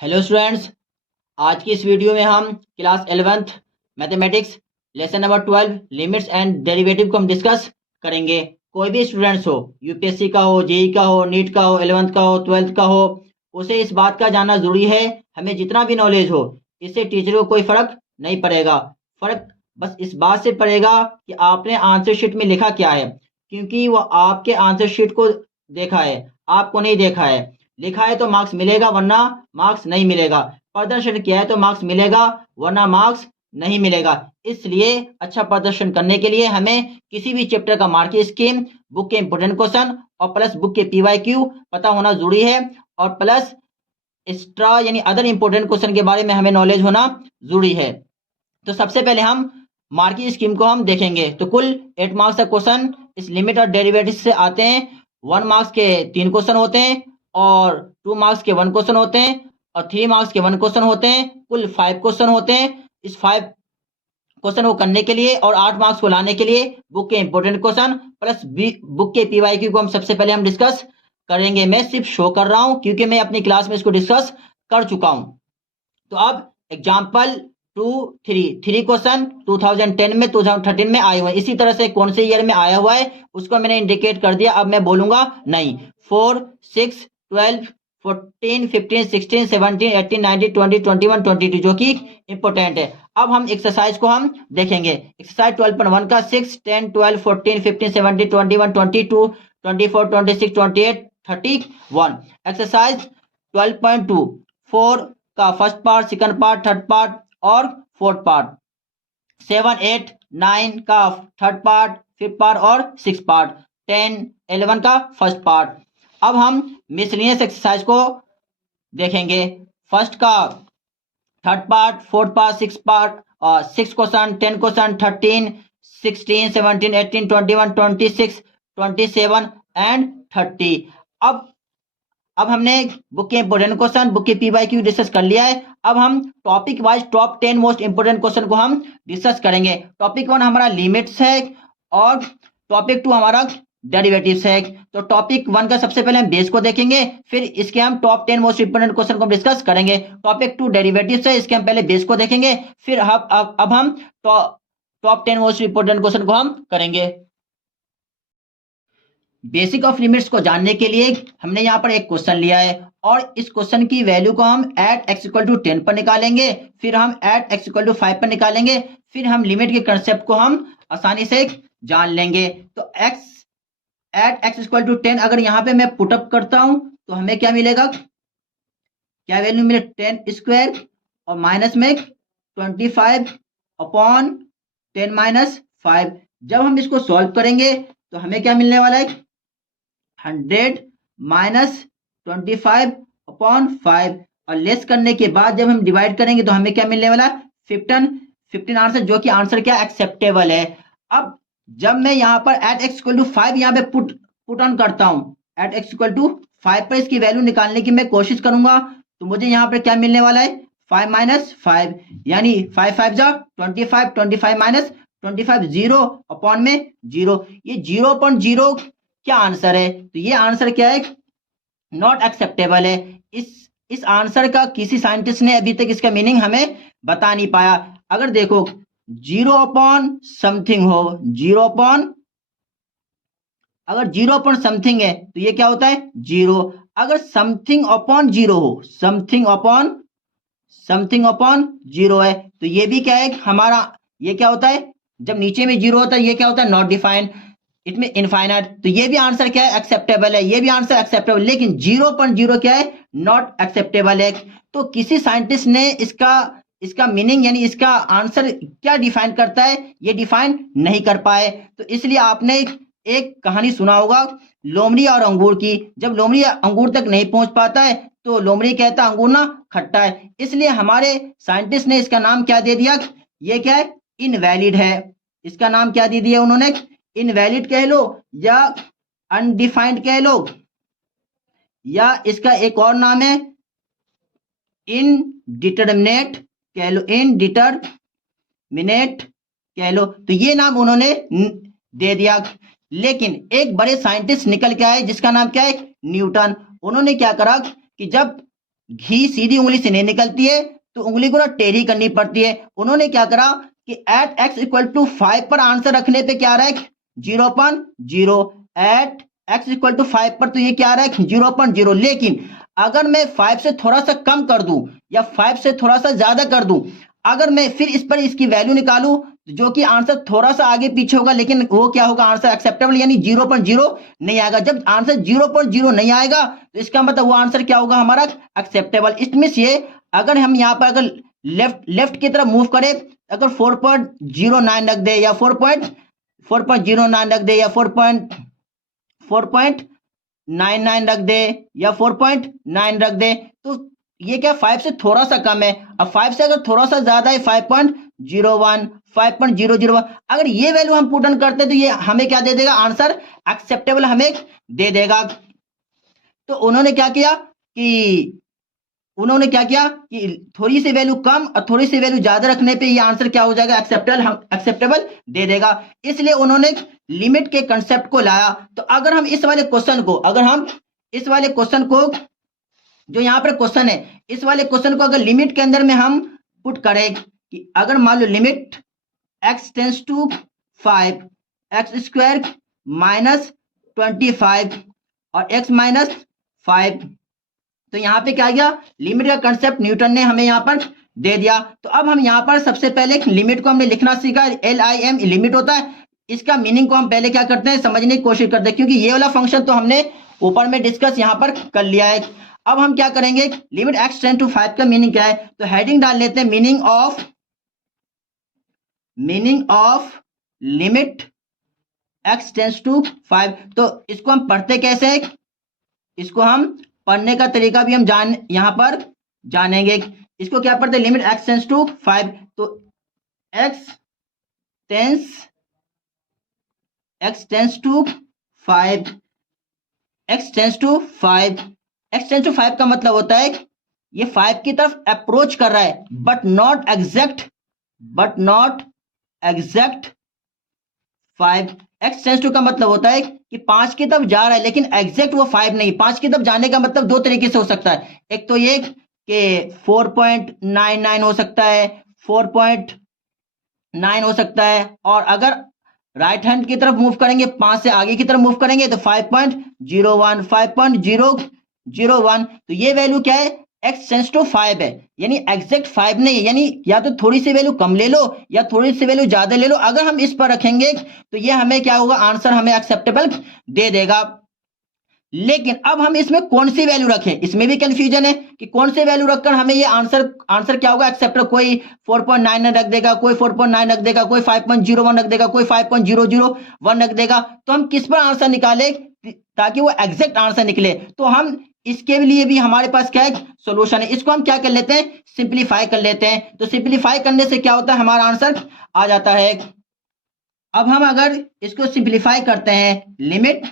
Hello students. आज की इस वीडियो में हम class 11th mathematics lesson number 12 limits and derivative को हम डिस्कस करेंगे। कोई भी स्टूडेंट्स हो, यूपीएससी का हो, जेई का हो, नीट का हो, 11th का हो, 12th का हो, उसे इस बात का जानना जरूरी है। हमें जितना भी नॉलेज हो, इससे टीचर को कोई फर्क नहीं पड़ेगा। फर्क बस इस बात से पड़ेगा कि आपने आंसर शीट में लिखा क्या है, क्योंकि वो आपके आंसर शीट को देखा है, आपको नहीं देखा है। लिखा है तो मार्क्स मिलेगा, वरना मार्क्स नहीं मिलेगा। प्रदर्शन किया है तो मार्क्स मिलेगा, वरना मार्क्स नहीं मिलेगा। इसलिए अच्छा प्रदर्शन करने के लिए हमें किसी भी चैप्टर का मार्किंग स्कीम, बुक के इंपोर्टेंट क्वेश्चन और प्लस बुक के पीवाईक्यू पता होना जरूरी है, और प्लस एक्स्ट्रा यानी अदर इंपोर्टेंट क्वेश्चन के बारे में हमें नॉलेज होना जरूरी है। तो सबसे पहले हम मार्किंग स्कीम को हम देखेंगे। तो कुल 8 मार्क्स का क्वेश्चन इस लिमिट और डेरिवेटिव से आते हैं। 1 मार्क्स के 3 क्वेश्चन होते हैं, और 2 मार्क्स के 1 क्वेश्चन होते हैं, और 3 मार्क्स के 1 क्वेश्चन होते हैं। कुल 5 क्वेश्चन होते हैं। इस 5 क्वेश्चन को करने के लिए और 8 मार्क्स को लाने के लिए बुक के इंपोर्टेंट क्वेश्चन प्लस बुक के पीवाईक्यू को हम सबसे पहले हम डिस्कस करेंगे। मैं सिर्फ शो कर रहा हूं क्योंकि मैं अपनी क्लास में इसको डिस्कस कर चुका हूं। तो अब एग्जाम्पल 3 क्वेश्चन 2010 में 2013 में आए हुए हैं। इसी तरह से कौन से ईयर में आया हुआ है उसको मैंने इंडिकेट कर दिया। अब मैं बोलूंगा नहीं। 4, 6, 12, 14, 15, 16, 17, 18, 19, 20, 21, 22 जो कि इंपोर्टेंट है। अब हम एक्सरसाइज को हम देखेंगे। एक्सरसाइज 12.1 का 6, 10, 12, 14, 15, 17, 21, 22, 24, 26, 28, 31। एक्सरसाइज 12.2 4 का first part, second part, third part और फोर्थ पार्ट। 7, 8, 9 का थर्ड पार्ट, फिफ्थ पार्ट और सिक्स पार्ट। 10, 11 का फर्स्ट पार्ट। अब हम मिसलिनियस एक्सरसाइज को देखेंगे। फर्स्ट का third part, fourth part, six part, 6 question, 10 question, 13, 16, 17, 18, 21, 26, 27 and 30। अब हमने बुक के इंपोर्टेंट क्वेश्चन, बुक के पीवाईक्यू डिस्कस कर लिया है। अब हम topic wise top 10 most important question को हम डिस्कस करेंगे। टॉपिक 1 हमारा लिमिट्स है, और टॉपिक 2 हमारा डेरिवेटिव्स है। तो टॉपिक 1 का सबसे पहले हम बेस को देखेंगे, फिर इसके हम टॉप 10 मोस्ट इंपोर्टेंट क्वेश्चन को डिस्कस करेंगे। टॉपिक 2 डेरिवेटिव्स है, इसके हम पहले बेस को देखेंगे, फिर अब हम टॉप 10 मोस्ट इंपोर्टेंट क्वेश्चन को हम करेंगे। बेसिक ऑफ लिमिट्स को जानने के लिए हमने यहाँ पर एक क्वेश्चन लिया है, और इस क्वेश्चन की वैल्यू को हम एट x = 10 पर निकालेंगे, फिर हम एट x = 5 पर निकालेंगे, फिर हम लिमिट के कंसेप्ट को हम आसानी से जान लेंगे। तो एट x = 10 अगर यहाँ पे मैं पुटअप करता हूं तो हमें क्या मिलेगा, क्या वैल्यू मिले, 10 स्क्वायर और माइनस में 25/10 - 5। जब हम इसको सॉल्व करेंगे तो हमें क्या मिलने वाला है, 100 - 25/5, और लेस करने के बाद जब हम डिवाइड करेंगे तो हमें क्या मिलने वाला है, 15 आंसर, जो कि आंसर क्या एक्सेप्टेबल है। अब जब मैं यहाँ पर एट x = 5 यहाँ पे पुट ऑन करता हूं, एट x = 5 पर इसकी वैल्यू निकालने की मैं कोशिश करूंगा, तो मुझे यहाँ पर क्या मिलने वाला है, 5 - 5 यानी 5 5 जा 25, 25 - 25, 0/0। ये 0/0 क्या आंसर है, तो ये आंसर क्या है, नॉट एक्सेप्टेबल है। इस आंसर का किसी साइंटिस्ट ने अभी तक इसका मीनिंग हमें बता नहीं पाया। अगर देखो 0/समथिंग हो, अगर 0/समथिंग है तो ये क्या होता है, 0। अगर समथिंग/0 हो, समथिंग अपॉन 0 है, तो ये भी क्या है हमारा, ये क्या होता है, जब नीचे में 0 होता है ये क्या होता है, नॉट डिफाइंड, इसमें इनफाइनाइट। तो ये भी आंसर क्या है, एक्सेप्टेबल है। ये भी आंसर एक्सेप्टेबल, लेकिन 0/0 क्या है, नॉट एक्सेप्टेबल है। तो किसी साइंटिस्ट ने इसका मीनिंग यानी इसका आंसर क्या डिफाइन करता है, ये डिफाइन नहीं कर पाए। तो इसलिए आपने एक कहानी सुना होगा लोमड़ी और अंगूर की। जब लोमड़ी अंगूर तक नहीं पहुंच पाता है तो लोमड़ी कहता अंगूर ना खट्टा है। इसलिए हमारे साइंटिस्ट ने इसका नाम क्या दे दिया, ये क्या है, इनवैलिड है। इसका नाम क्या दे दिया उन्होंने, इनवैलिड कह लो या अनडिफाइंड कह लो, या इसका एक और नाम है इनडिटरमिनेट कह लो, इनडिटरमिनेट कह लो। तो ये नाम उन्होंने दे दिया। लेकिन एक बड़े साइंटिस्ट निकल के आए जिसका नाम क्या है, न्यूटन। उन्होंने क्या करा कि जब घी सीधी उंगली से नहीं निकलती है, तो उंगली को ना टेढ़ी करनी पड़ती है। उन्होंने क्या करा कि एट एक्स इक्वल टू 5 पर आंसर रखने पे क्या आ रहा है 0.0, एट एक्स इक्वल टू 5 पर तो ये क्या आ रहा है 0.0। लेकिन अगर मैं 5 से थोड़ा सा कम कर दूं या 5 से थोड़ा सा ज्यादा कर दूं, अगर मैं फिर इस पर इसकी वैल्यू निकालूं जो कि आंसर थोड़ा सा आगे पीछे होगा, लेकिन वो क्या होगा आंसर एक्सेप्टेबल यानी 0.0 नहीं आएगा। जब आंसर 0.0 नहीं आएगा तो इसका मतलब वो आंसर क्या होगा हमारा एक्सेप्टेबल। इसमें ये अगर हम यहाँ पर अगर लेफ्ट की तरफ मूव करें, अगर 4.09 रख दे या 4.09 रख दे या 4.99 रख दे या 4.9 रख दे, तो ये क्या 5 से थोड़ा सा कम है। अब 5 से अगर थोड़ा सा ज्यादा है 5.01, 5.001, अगर ये वैल्यू हम पुट ऑन करते हैं तो ये हमें क्या दे देगा आंसर एक्सेप्टेबल हमें दे देगा। तो उन्होंने क्या किया कि थोड़ी सी वैल्यू कम और थोड़ी सी वैल्यू ज्यादा रखने पे ये आंसर क्या हो जाएगा एक्सेप्टेबल दे देगा। इसलिए उन्होंने लिमिट के कंसेप्ट को लाया। तो अगर हम इस वाले क्वेश्चन को जो यहाँ पर क्वेश्चन है, इस वाले क्वेश्चन को अगर लिमिट के अंदर में हम पुट करें कि अगर मान लो limit x tends to 5 x square minus 25 और x माइनस 5, तो यहाँ पे क्या आ गया लिमिट का कंसेप्ट न्यूटन ने हमें यहाँ पर दे दिया। तो अब हम यहाँ पर सबसे पहले लिमिट को हमने लिखना सीखा, LIM लिमिट होता है। इसका मीनिंग को हम पहले क्या करते हैं समझने की कोशिश करते हैं, क्योंकि ये वाला फंक्शन तो हमने ऊपर में डिस्कस यहाँ पर कर लिया है। अब हम क्या करेंगे लिमिट x टेंस टू 5 का मीनिंग क्या है, तो हेडिंग डाल लेते हैं meaning of limit x tends to 5। तो इसको हम पढ़ते कैसे हैं, इसको हम पढ़ने का तरीका भी हम यहां पर जानेंगे। इसको क्या पढ़ते हैं लिमिट x टेंस टू 5, तो x tends to 5 x tends to 5 का मतलब होता है ये 5 की तरफ अप्रोच कर रहा है but not exact 5। x tends to का मतलब होता है कि 5 की तरफ जा रहा है लेकिन एग्जैक्ट वो 5 नहीं। 5 की तरफ जाने का मतलब दो तरीके से हो सकता है, एक तो ये कि 4.99 हो सकता है, 4.9 हो सकता है, और अगर राइट हैंड की तरफ मूव करेंगे 5 से आगे की तरफ मूव करेंगे तो 5.01 5.001। तो ये वैल्यू क्या है x टेंस टू 5 है, यानी एग्जैक्ट 5 नहीं है, यानी या तो थोड़ी सी वैल्यू कम ले लो या थोड़ी सी वैल्यू ज्यादा ले लो। अगर हम इस पर रखेंगे तो ये हमें क्या होगा आंसर हमें एक्सेप्टेबल दे देगा। लेकिन अब हम इसमें कौन सी वैल्यू रखें, इसमें भी कंफ्यूजन है कि कौन सी वैल्यू रखकर हमें ये आंसर क्या होगा एक्सेप्टेबल। कोई 4.9 रख देगा, कोई 4.9 रख देगा, कोई 5.01 रख देगा, कोई 5.001 रख देगा। तो हम किस पर आंसर निकाले ताकि वो एग्जैक्ट आंसर निकले। तो हम इसके लिए भी हमारे पास क्या है सॉल्यूशन है। इसको हम क्या कर लेते हैं सिंप्लीफाई कर लेते हैं। तो सिंप्लीफाई करने से क्या होता है हमारा आंसर आ जाता है। अब हम अगर इसको सिंप्लीफाई करते हैं limit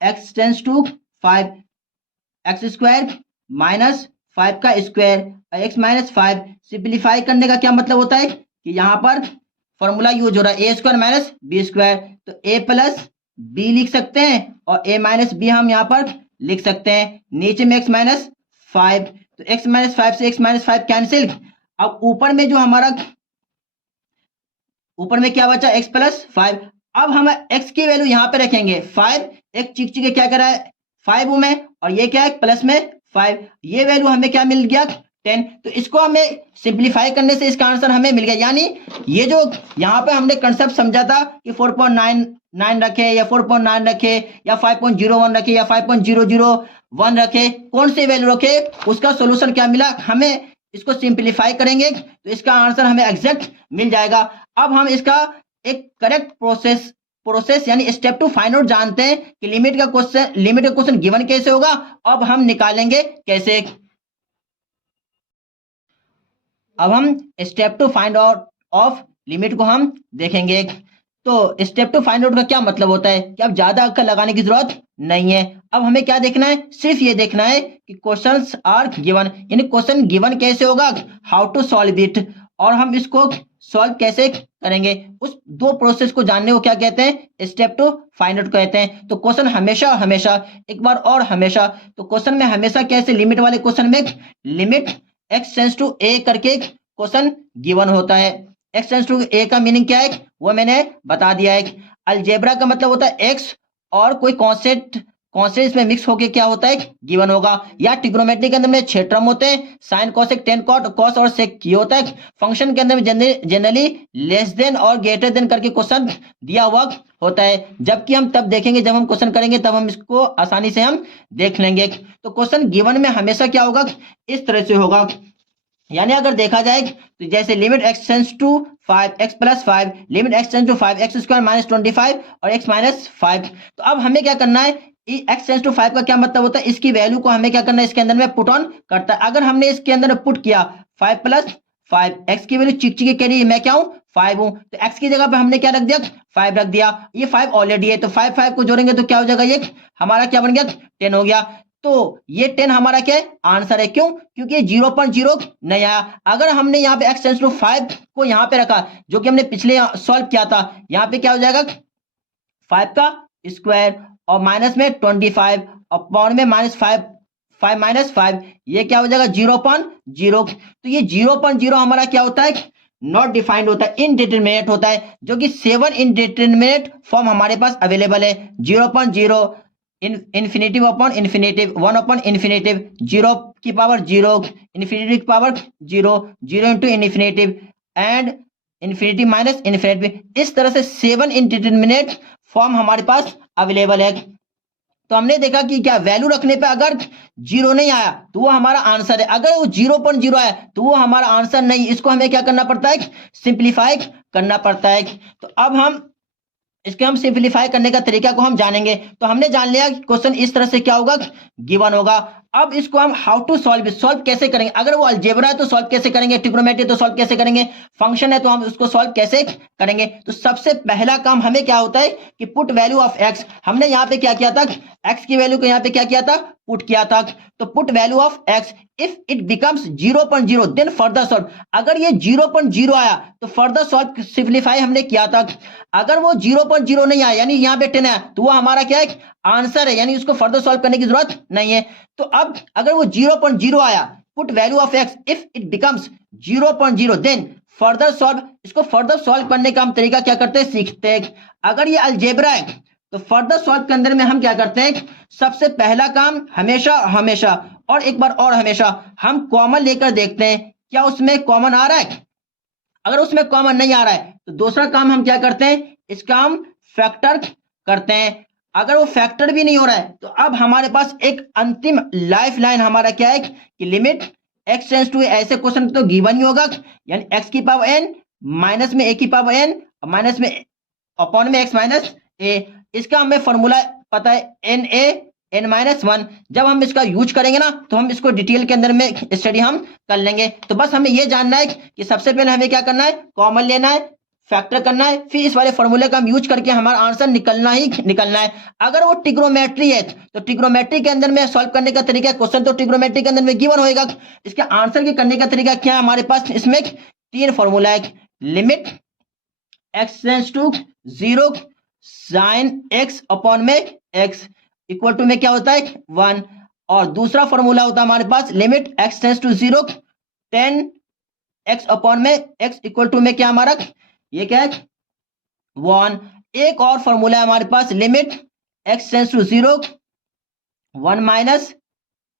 x tends to 5 x square minus 5 का स्क्वायर x माइनस 5, सिंप्लीफाई करने का क्या मतलब होता है कि यहाँ पर फॉर्मूला यूज हो रहा है a square minus B square, तो a प्लस बी लिख सकते हैं और a माइनस बी हम यहाँ पर लिख सकते हैं। नीचे में x माइनस 5, तो x माइनस 5 से x माइनस 5 कैंसिल। अब ऊपर में जो हमारा ऊपर में क्या बचा x प्लस 5। अब हम x की वैल्यू यहाँ पे रखेंगे 5, एक चिक क्या कर रहा है 5 में, और ये क्या है प्लस में 5, ये वैल्यू हमें क्या मिल गया 10। तो इसको हमें सिंप्लीफाई करने से इसका आंसर हमें मिल गया। यानी ये जो यहाँ पे हमने कंसेप्ट समझा था कि 4.99 रखे या 4.9 रखे या 5.01 रखे या 5.001 रखे, कौन सी वैल्यू रखे, उसका सोल्यूशन क्या मिला हमें। इसको सिंप्लीफाई करेंगे तो इसका आंसर हमें एग्जैक्ट मिल जाएगा। अब हम इसका एक करेक्ट प्रोसेस यानी स्टेप टू फाइंड आउट जानते हैं कि लिमिट का क्वेश्चन गिवन कैसे होगा। अब हम निकालेंगे कैसे। अब हम step two find out of limit को हम देखेंगे। तो स्टेप टू फाइंड आउट का क्या मतलब होता है कि अब ज्यादा अक्कल लगाने की जरूरत नहीं है। अब हमें क्या देखना है, सिर्फ ये देखना है कि क्वेश्चंस आर गिवन, यानी क्वेश्चन गिवन कैसे होगा, हाउ टू सॉल्व इट, और हम इसको सॉल्व कैसे करेंगे, उस दो प्रोसेस को जानने को क्या कहते हैं, स्टेप टू फाइंड आउट कहते हैं। तो क्वेश्चन हमेशा हमेशा एक बार और हमेशा, तो क्वेश्चन में हमेशा कैसे लिमिट वाले क्वेश्चन में limit x tends to a करके क्वेश्चन गिवन होता है। x टेंड्स टू a का मीनिंग क्या है वो मैंने बता दिया है। अलजेब्रा का मतलब होता है x और कोई कॉन्सेप्ट इसमें मिक्स होके क्या होता है गिवन होगा। या ट्रिग्नोमेट्री के अंदर में 6 टर्म होते हैं, sine cosec tan cot cos और सेक ये होता है। फंक्शन के अंदर में जनरली लेस देन और ग्रेटर देन करके क्वेश्चन दिया हुआ होता है, जबकि हम तब देखेंगे जब हम क्वेश्चन करेंगे तब हम इसको आसानी से हम देख लेंगे। तो क्वेश्चन गिवन में हमेशा क्या होगा, इस तरह से होगा। यानी अगर देखा जाए तो जैसे limit x tends to 5x plus 5, limit x tends to 5x square minus 25 और x माइनस 5। तो अब हमें क्या करना है, x टेंड्स टू 5 का क्या मतलब होता है, इसकी वैल्यू को हमें क्या करना है, इसके अंदर में पुट ऑन करता है। अगर हमने इसके अंदर पुट किया 5 प्लस 5, x की वैल्यू चिक चिकी कह रही है, मैं क्या हूं 5 हूं, तो x की जगह पे हमने क्या रख दिया 5 रख दिया। ये 5 ऑलरेडी है तो 5 को जोड़ेंगे तो क्या हो जाएगा, ये हमारा क्या बन गया 10 हो गया। तो ये 10 हमारा क्या है आंसर है, क्यों, क्योंकि 0.0 नहीं आया। अगर हमने यहाँ पे x टेंड्स टू 5 को यहाँ पे रखा जो कि हमने पिछले सॉल्व किया था, यहाँ पे क्या हो जाएगा 5 का स्क्वायर और माइनस में 25 और पावर में माइनस 5 माइनस 5, ये क्या हो जाएगा 0.0। तो ये 0.0 हमारा क्या होता है, नॉट डिफाइंड होता है, इनडिटरमिनेट होता है, जो कि 7 इनडिटरमिनेट फॉर्म हमारे पास अवेलेबल है। 0.0 infinitive upon infinitive, 1 upon infinitive, 0 की पावर 0, इन्फिनेटिव की power 0, 0 into infinitive and infinitive minus infinitive. इस तरह से 7 इनडिटरमिनेट फॉर्म हमारे पास अवेलेबल है। तो हमने देखा कि क्या वैल्यू रखने पे अगर 0 नहीं आया तो वो हमारा आंसर है, अगर वो 0.0 आया तो वो हमारा आंसर नहीं। इसको हमें क्या करना पड़ता है, सिंप्लीफाई करना पड़ता है। तो अब हम इसके हम सिंप्लीफाई करने का तरीका को हम जानेंगे। तो हमने जान लिया कि क्वेश्चन इस तरह से क्या होगा गिवन होगा। अब इसको हम हाउ टू सॉल्व कैसे करेंगे, अगर वो अलजेब्रा है तो सॉल्व कैसे करेंगे, ट्रिग्नोमेट्री तो सॉल्व कैसे करेंगे, फंक्शन है तो हम उसको सॉल्व कैसे करेंगे। तो सबसे पहला काम हमें क्या होता है कि पुट वैल्यू ऑफ x, हमने यहाँ पे क्या किया था, x की वैल्यू को यहाँ पे क्या किया था पुट किया था। तो put value of x if it becomes 0.0 then further solve, अगर ये 0.0 आया तो फर्दर सॉल्व सिंप्लीफाई हमने किया था। अगर वो 0.0 नहीं आया यानी यहाँ पे 10 आया तो वो हमारा क्या है आंसर है, यानी उसको फर्दर सॉल्व करने की जरूरत नहीं है। तो अब अगर वो 0.0 आया, put value of x if it becomes 0.0 then further solve, इसको फर्दर सॉल्व करने का हम तरीका क्या करते हैं सीखते हैं। अगर ये अलजेब्रा है तो फर्दर सॉल्व के अंदर में हम क्या करते हैं, सबसे पहला काम हमेशा हमेशा और एक बार और हमेशा हम कॉमन लेकर देखते हैं क्या उसमें कॉमन आ रहा है। अगर उसमें कॉमन नहीं आ रहा है तो दूसरा काम हम क्या करते हैं, इसका हम फैक्टर करते हैं। अगर वो फैक्टर भी नहीं हो रहा है तो अब हमारे पास एक अंतिम लाइफ लाइन हमारा क्या है कि लिमिट x टेंड्स टू, ऐसे क्वेश्चन तो गिवन ही होगा, यानी x की पावर n माइनस में a की पावर n माइनस में अपॉन में x माइनस a। इसका हमें फॉर्मूला पता है n(a)(n-1)। जब हम इसका यूज करेंगे ना तो हम इसको डिटेल के अंदर में स्टडी हम कर लेंगे। तो बस हमें ये जानना है कि सबसे पहले हमें क्या करना है, कॉमन लेना है, फैक्टर करना है, फिर इस वाले फॉर्मूले का हम यूज करके हमारा आंसर निकलना ही निकलना है। अगर वो ट्रिग्नोमेट्री है तो ट्रिग्नोमेट्री के अंदर में सॉल्व करने का तरीका, क्वेश्चन तो ट्रिग्नोमेट्री के अंदर में गिवन होएगा, इसके आंसर के करने का तरीका क्या है हमारे पास, इसमें 3 फॉर्मूला है। Limit x tends to 0 sine x upon में x इक्वल टू में क्या होता है 1, और दूसरा फॉर्मूला होता है हमारे पास limit x tends to 0 10 x upon में x इक्वल टू में क्या हमारा ये क्या है 1। एक और फॉर्मूला है हमारे पास limit x tends to 0 1 minus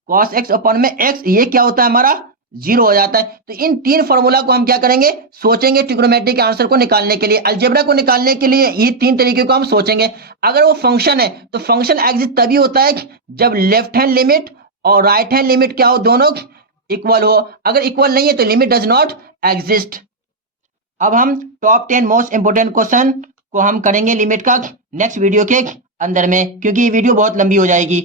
cos x upon में x, ये क्या होता है हमारा 0 हो जाता है। तो इन 3 फॉर्मूला को हम क्या करेंगे, सोचेंगे ट्रिग्नोमेट्री के आंसर को निकालने के लिए, अलजेब्रा को निकालने के लिए ये 3 तरीके को हम सोचेंगे। अगर वो फंक्शन है तो फंक्शन एग्जिस्ट तभी होता है जब लेफ्ट हैंड लिमिट और राइट हैंड लिमिट क्या हो, दोनों इक्वल हो। अगर इक्वल नहीं है तो लिमिट डज नॉट एग्जिस्ट। अब हम टॉप 10 मोस्ट इंपोर्टेंट क्वेश्चन को हम करेंगे लिमिट का नेक्स्ट वीडियो के अंदर में, क्योंकि ये वीडियो बहुत लंबी हो जाएगी।